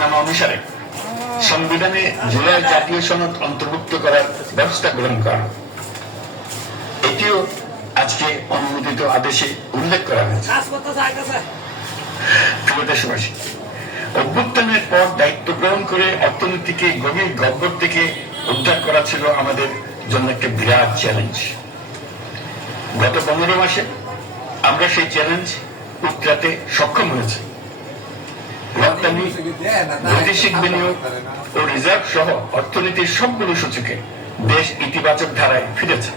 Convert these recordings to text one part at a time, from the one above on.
নামা অনুসারে সংবিধানে জুলাই জাতীয় সনদ অন্তর্ভুক্ত করার ব্যবস্থা গ্রহণ করা। এটিও আজকে অনুমোদিত আদেশে উল্লেখ করা হয়েছে। প্রিয় দেশবাসী, অভ্যুত্থানের পর দায়িত্ব গ্রহণ করে অর্থনীতিকে গভীর গহ্বর থেকে উদ্ধার করা ছিল আমাদের জন্য একটা বিরাট চ্যালেঞ্জ। গত 15 মাসে আমরা সেই চ্যালেঞ্জ উতরাতে সক্ষম হয়েছি। রপ্তানি, বৈদেশিক বিনিয়োগ ও রিজার্ভ সহ অর্থনীতির সবগুলো সূচকে দেশ ইতিবাচক ধারায় ফিরেছে।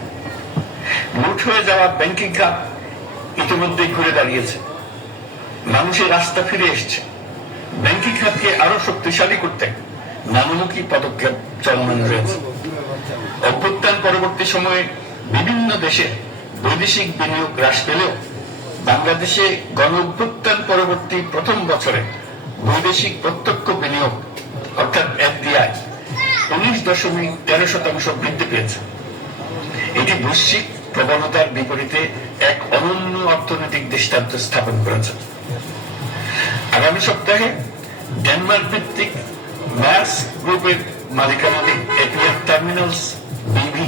লুট হয়ে যাওয়া ব্যাংকিং খাত ইতিমধ্যে ঘুরে দাঁড়িয়েছে, মানুষের আস্থা ফিরে এসছে। ব্যাংকিং খাতকে আরো শক্তিশালী করতে নানামুখী পদক্ষেপ চলমান রয়েছে। অভ্যুত্থান পরবর্তী সময়ে বিভিন্ন দেশে বৈদেশিক বিনিয়োগ হ্রাস পেলেও বাংলাদেশে গণ অভ্যুত্থান পরবর্তী প্রথম বছরে বৈদেশিক প্রত্যক্ষ বিনিয়োগ অর্থাৎ এফডিআই 19.13% বৃদ্ধি পেয়েছে। এটি বৈশ্বিক প্রবণতার বিপরীতে এক অনন্য অর্থনৈতিক দৃষ্টান্ত স্থাপন করেছে। আগামী সপ্তাহে ডেনমার্ক ভিত্তিক ম্যাস গ্রুপের মালিকানাধীন এপিএফ টার্মিনালস বিভি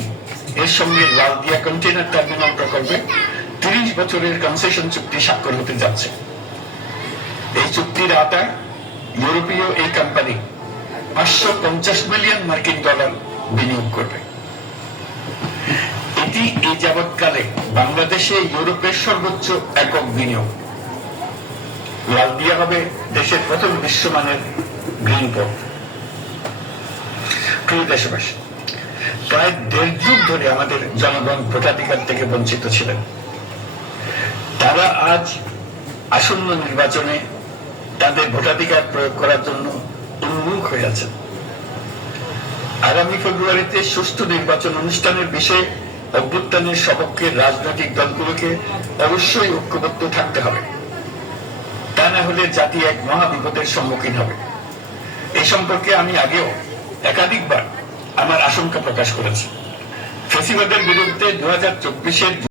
এর সঙ্গে লালদিয়া কন্টেইনার টার্মিনাল প্রকল্পে 30 বছরের কনসেশন চুক্তি স্বাক্ষর হতে যাচ্ছে। এই চুক্তির আওতায় ইউরোপীয় এই কোম্পানি 550 মিলিয়ন মার্কিন ডলার বিনিয়োগ করবে। এটি এই যাবৎকালে বাংলাদেশে ইউরোপের সর্বোচ্চ একক বিনিয়োগ। লালদিয়া হবে দেশের প্রথম বিশ্বমানের গ্রিন পোর্ট। প্রিয় দেশবাসী, প্রায় 1.5 যুগ ধরে আমাদের জনগণ ভোটাধিকার থেকে বঞ্চিত ছিলেন। তারা আজ আসন্ন নির্বাচনে তাদের ভোটাধিকার প্রয়োগ করার জন্য উন্মুখ হয়ে আছেন। আগামী ফেব্রুয়ারিতে সুষ্ঠু নির্বাচন অনুষ্ঠানের বিষয়ে অভ্যুত্থানের সপক্ষের রাজনৈতিক দলগুলোকে অবশ্যই ঐক্যবদ্ধ থাকতে হবে। তা না হলে জাতি এক মহা বিপদের সম্মুখীন হবে। এই সম্পর্কে আমি আগেও একাধিকবার আমার আশঙ্কা প্রকাশ করেছি। ফ্যাসিবাদের বিরুদ্ধে 2024-এর